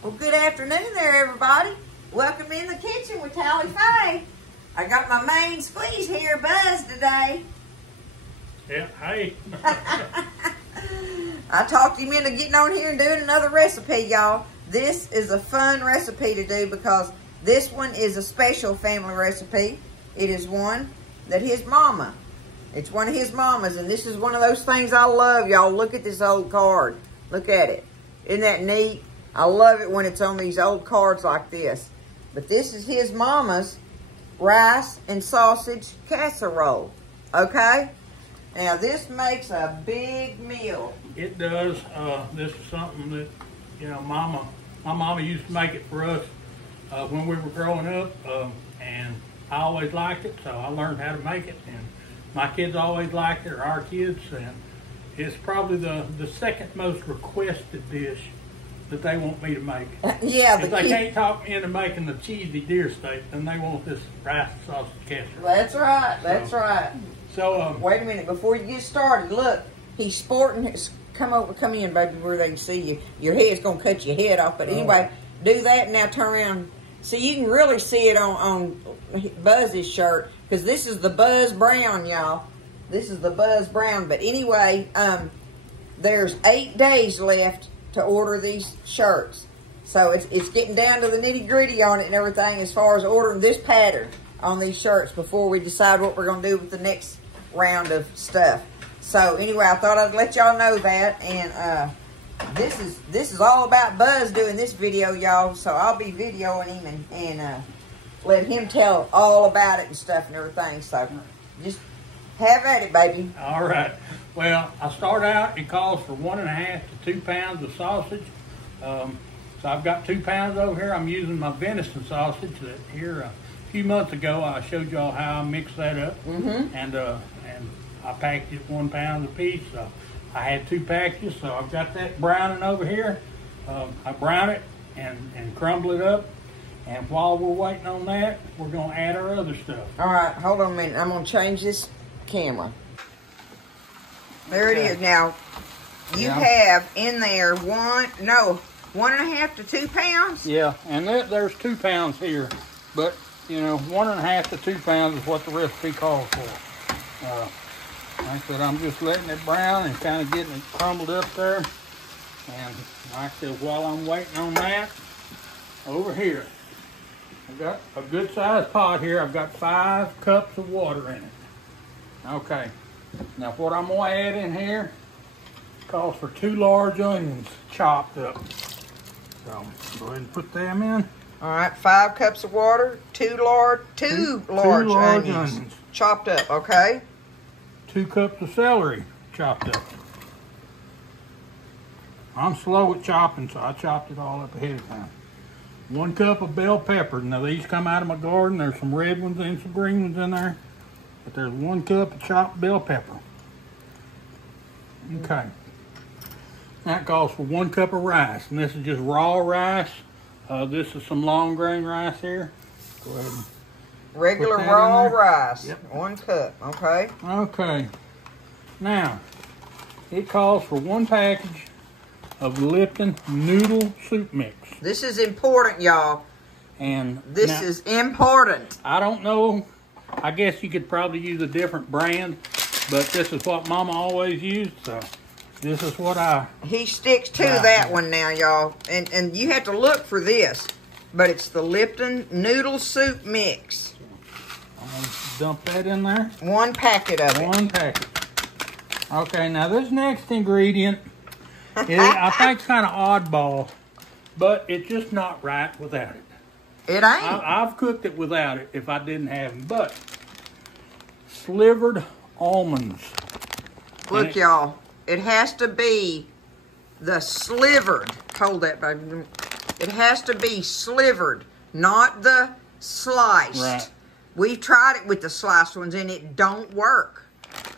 Well, good afternoon there, everybody. Welcome in the kitchen with Tally Faye. I got my main squeeze here, Buzz, today. Yeah, hey. I talked him into getting on here and doing another recipe, y'all. This is a fun recipe to do because this one is a special family recipe. It is one that his mama, it's one of his mamas, and this is one of those things I love, y'all. Look at this old card. Look at it. Isn't that neat? I love it when it's on these old cards like this. But this is his mama's rice and sausage casserole, okay? Now, this makes a big meal. It does. This is something that, you know, my mama used to make it for us when we were growing up, and I always liked it, so I learned how to make it, and my kids always liked it, or our kids, and it's probably the second most requested dish that they want me to make. Yeah, if they can't talk me into making the cheesy deer steak, then they want this rice and sausage casserole. That's right. That's right. So wait a minute before you get started. Look, he's sporting his. Come in, baby, where they can see you. Your head's gonna cut your head off. But anyway, do that and now turn around. So you can really see it on Buzz's shirt because this is the Buzz Brown, y'all. This is the Buzz Brown. But anyway, there's 8 days left to order these shirts. So it's getting down to the nitty-gritty on it and everything as far as ordering this pattern on these shirts before we decide what we're going to do with the next round of stuff. So anyway, I thought I'd let y'all know that. And this is all about Buzz doing this video, y'all. So I'll be videoing him and let him tell all about it and stuff and everything. So just have at it, baby. all right. Well, I start out, it calls for 1.5 to 2 pounds of sausage. So I've got 2 pounds over here. I'm using my venison sausage that here a few months ago I showed y'all how I mixed that up. And I packed it 1 pound a piece. So I had 2 packages, so I've got that browning over here. I brown it and crumble it up. And while we're waiting on that, we're gonna add our other stuff. All right, hold on a minute. I'm gonna change this camera. There it is. Now, you have in there 1.5 to 2 pounds? Yeah, and there's 2 pounds here, but you know, 1.5 to 2 pounds is what the recipe calls for. Like I said, I'm just letting it brown and kind of getting it crumbled up there. And like I said, while I'm waiting on that, over here, I've got a good sized pot here. I've got 5 cups of water in it. Okay. Now what I'm going to add in here calls for 2 large onions chopped up. So go ahead and put them in. All right, 5 cups of water, 2 large onions chopped up, okay? 2 cups of celery chopped up. I'm slow at chopping, so I chopped it all up ahead of time. 1 cup of bell pepper. Now these come out of my garden. There's some red ones and some green ones in there. But there's 1 cup of chopped bell pepper. Okay. That calls for 1 cup of rice. And this is just raw rice. This is some long grain rice here. Go ahead and regular raw rice. Yep. 1 cup, okay? Okay. Now, it calls for 1 package of Lipton noodle soup mix. This is important, y'all. And this is important. I don't know. I guess you could probably use a different brand, but this is what Mama always used, so this is what he sticks to that one now, y'all. And you have to look for this, but it's the Lipton noodle soup mix. I'm gonna dump that in there. 1 packet of it. 1 packet. Okay, now this next ingredient, I think it's kind of oddball, but it's just not right without it. It ain't. I've cooked it without it if I didn't have them, but slivered almonds. Look, y'all, it has to be the slivered. Hold that, baby. It has to be slivered, not the sliced. Right. We've tried it with the sliced ones, and it don't work.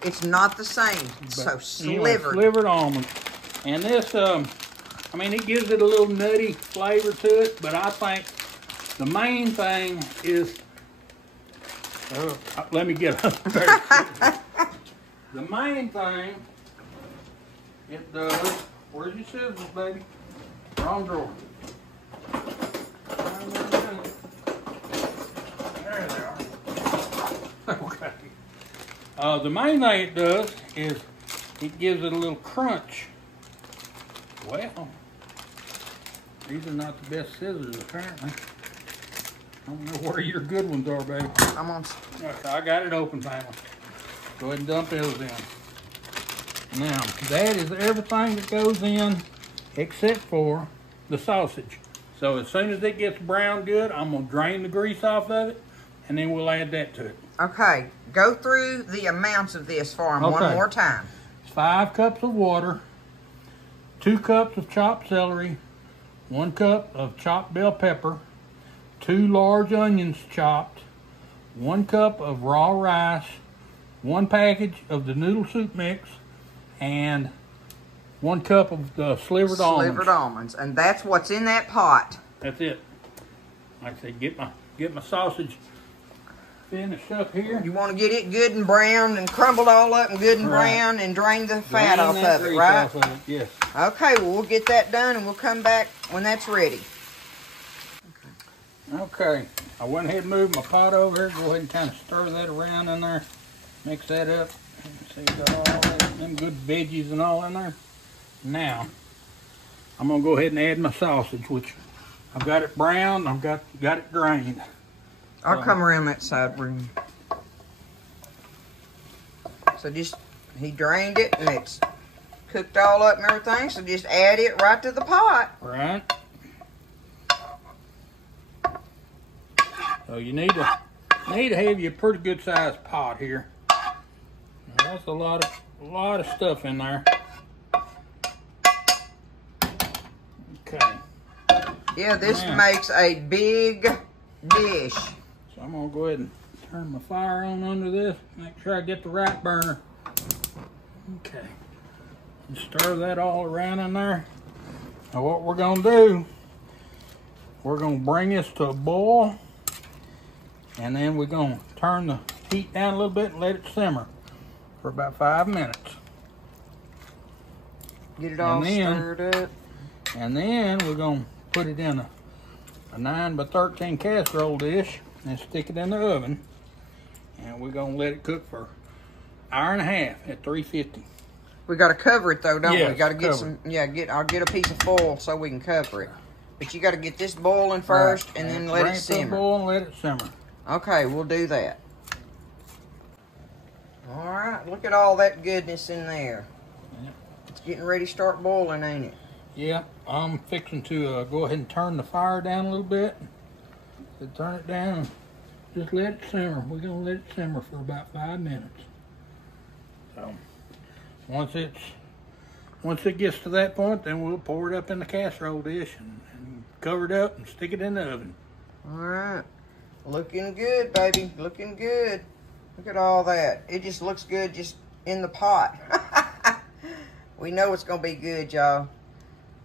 It's not the same. But so slivered. Anyway, slivered almonds. And this, I mean, it gives it a little nutty flavor to it, but I think the main thing is, let me get up there. The main thing it does, where's your scissors, baby? Wrong drawer. The main thing it does is it gives it a little crunch. Well, these are not the best scissors, apparently. I don't know where your good ones are, baby. I'm on. Okay, I got it open, family. Go ahead and dump those in. Now, that is everything that goes in except for the sausage. So as soon as it gets brown good, I'm going to drain the grease off of it, and then we'll add that to it. Okay, go through the amounts of this for them one more time. 5 cups of water, 2 cups of chopped celery, 1 cup of chopped bell pepper, 2 large onions chopped, 1 cup of raw rice, 1 package of the noodle soup mix, and 1 cup of the slivered almonds. Slivered almonds, and that's what's in that pot. That's it. Like I said, get my sausage finished up here. You want to get it good and browned and crumbled all up and good and brown and drain the fat off of it, right? Off of it, yes. Okay, well, we'll get that done and we'll come back when that's ready. Okay, I went ahead and moved my pot over here. Go ahead and kind of stir that around in there. Mix that up. See, got all them good veggies and all in there. Now, I'm going to go ahead and add my sausage, which I've got it browned. I've got it drained. I'll come around that side room. So just, he drained it and it's cooked all up and everything. So just add it right to the pot. Right. So you need to have you a pretty good sized pot here. Now, that's a lot of stuff in there. Okay. Yeah, this makes a big dish. So I'm gonna go ahead and turn my fire on under this. Make sure I get the right burner. Okay. And stir that all around in there. Now what we're gonna do, we're gonna bring this to a boil. And then we're going to turn the heat down a little bit and let it simmer for about 5 minutes. Get it all stirred up. And then we're going to put it in a 9 by 13 casserole dish and stick it in the oven. And we're going to let it cook for an hour and a half at 350. We got to cover it though, don't we? Got to get some. Yeah, I'll get a piece of foil so we can cover it. But you got to get this boiling first and then let it simmer. Bring it to a boil and let it simmer. Okay, we'll do that. All right, look at all that goodness in there. Yep. It's getting ready to start boiling, ain't it? Yeah, I'm fixing to go ahead and turn the fire down a little bit. So turn it down. Just let it simmer. We're going to let it simmer for about 5 minutes. So once it gets to that point, then we'll pour it up in the casserole dish and cover it up and stick it in the oven. All right. Looking good, baby. Looking good. Look at all that. It just looks good just in the pot. We know it's going to be good, y'all.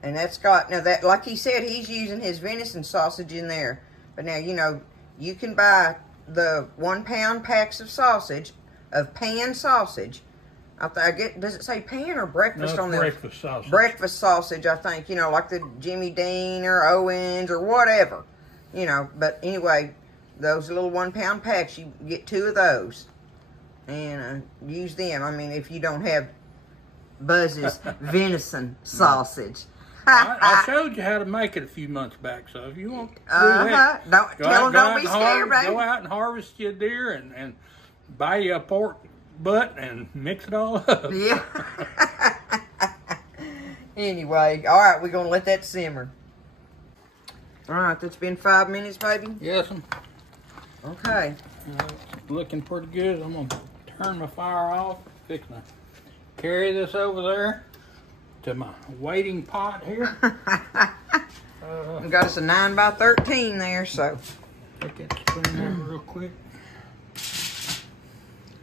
And that's got, now that, like he said, he's using his venison sausage in there. But now, you know, you can buy the 1 pound packs of sausage, of pan sausage. Does it say pan or breakfast on there? Breakfast sausage. Breakfast sausage, I think. You know, like the Jimmy Dean or Owens or whatever. You know, but anyway, those little 1 pound packs, you get 2 of those. And use them. I mean, if you don't have Buzz's venison sausage. I showed you how to make it a few months back, so if you want to do that, don't be scared, baby. Go out and harvest your deer and buy you a pork butt and mix it all up. Yeah. Anyway, all right, we're going to let that simmer. All right, that's been 5 minutes, baby? Yes, ma'am. Okay. It's looking pretty good. I'm going to turn my fire off. Fixing to carry this over there to my waiting pot here. We got us a 9 by 13 there, so. Take that spoon over real quick.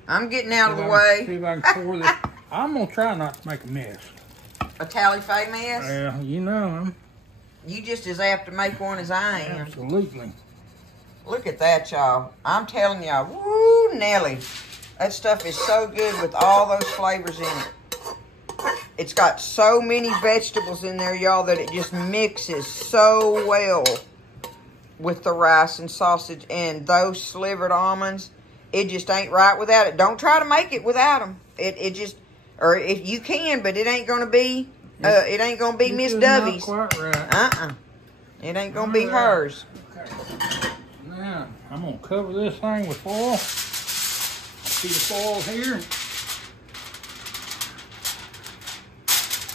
I'm getting out of the way. See if I can pour this. I'm going to try not to make a mess. A tally-fay mess? Yeah, you know. You just as apt to make one as I am. Absolutely. Look at that, y'all. I'm telling y'all, woo, Nelly. That stuff is so good with all those flavors in it. It's got so many vegetables in there, y'all, that it just mixes so well with the rice and sausage. And those slivered almonds, it just ain't right without it. Don't try to make it without them. It just, or if you can, but it ain't gonna be. It ain't gonna be Miss Dovey's. Not quite right. It ain't gonna be hers. Okay. Now I'm gonna cover this thing with foil. See the foil here.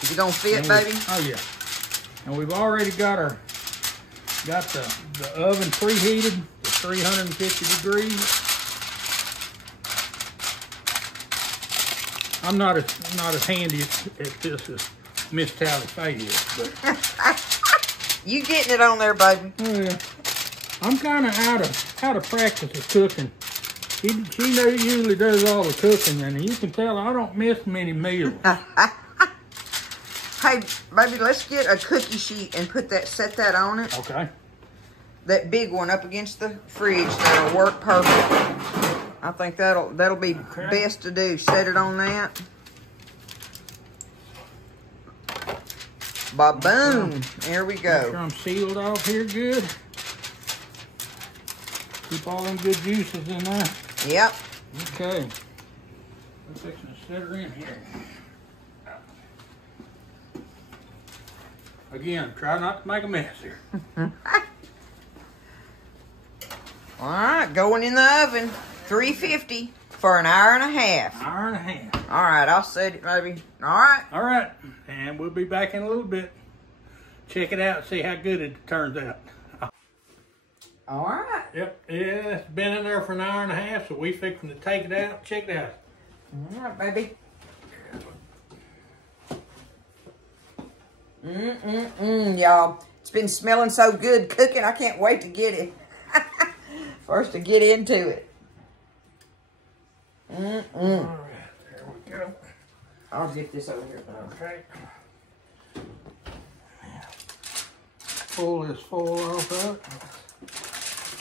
Is it gonna fit, baby? Oh yeah. And we've already got the oven preheated to 350 degrees. I'm not as handy at this as Miss Tally Faye is, but you getting it on there, baby? Yeah. I'm kind of out of practice of cooking. She usually does all the cooking, and you can tell I don't miss many meals. Hey, baby, let's get a cookie sheet and set that on it. Okay. That big one up against the fridge. That'll work perfect. I think that'll be best to do. Set it on that. Ba-boom. There we go. Make sure I'm sealed off here good. Keep all them good juices in there. Yep. Okay. I'm fixing to set her in here. Again, try not to make a mess here. All right, going in the oven, 350 for an hour and a half. Hour and a half. All right, I'll set it, baby. All right. All right, and we'll be back in a little bit. Check it out, see how good it turns out. All right. Yep, yeah, it's been in there for an hour and a half, so we fixing to take it out. Check it out. All right, baby. Y'all. It's been smelling so good cooking. I can't wait to get it. First to get into it. All right, there we go. I'll get this over here. Okay. Pull this foil off of it.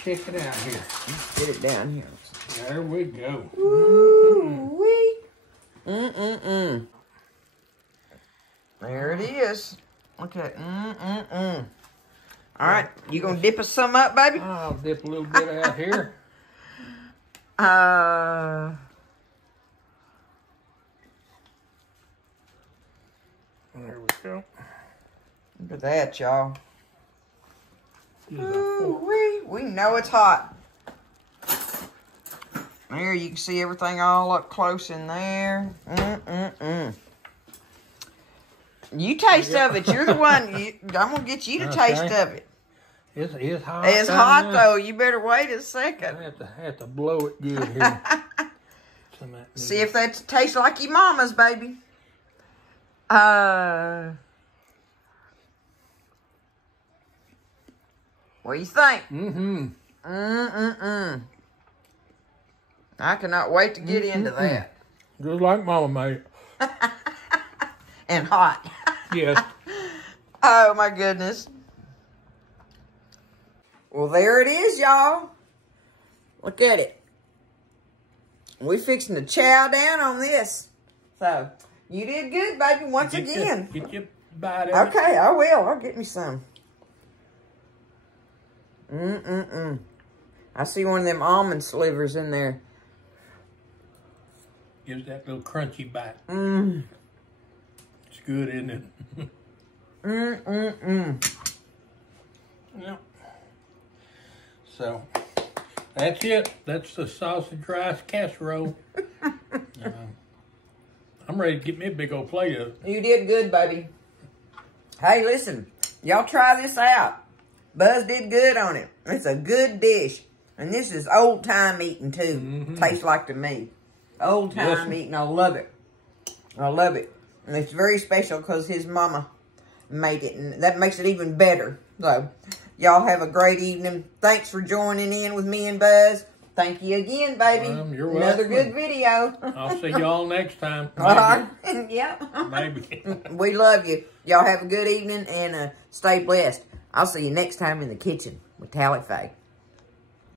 Check it out here. Get it down here. There we go. Ooh-wee. There it is. Okay. All right. You gonna dip us some up, baby? I'll dip a little bit out here. There we go. Look at that, y'all. We know it's hot. There, you can see everything all up close in there. You taste of it. You're the one. I'm going to get you to taste of it. It's hot. It's hot, though. You better wait a second. I have to blow it good here. See if that tastes like your mama's, baby. What do you think? I cannot wait to get into that. Just like Mama made it. And hot. Yes. Oh, my goodness. Well, there it is, y'all. Look at it. We fixing to chow down on this. So, you did good, baby, once again. Get your bite of it. Okay, I will. I'll get me some. I see one of them almond slivers in there. Gives that little crunchy bite. It's good, isn't it? Yep. So, that's it. That's the sausage rice casserole. I'm ready to get me a big old plate of it. You did good, baby. Hey, listen. Y'all try this out. Buzz did good on it. It's a good dish. And this is old-time eating, too. Tastes like to me. Old-time eating. I love it. I love it. And it's very special because his mama made it. And that makes it even better. So, y'all have a great evening. Thanks for joining in with me and Buzz. Thank you again, baby. You're welcome. Another good video. I'll see y'all next time. Yep. Maybe. We love you. Y'all have a good evening and stay blessed. I'll see you next time in the kitchen with Tally Faye.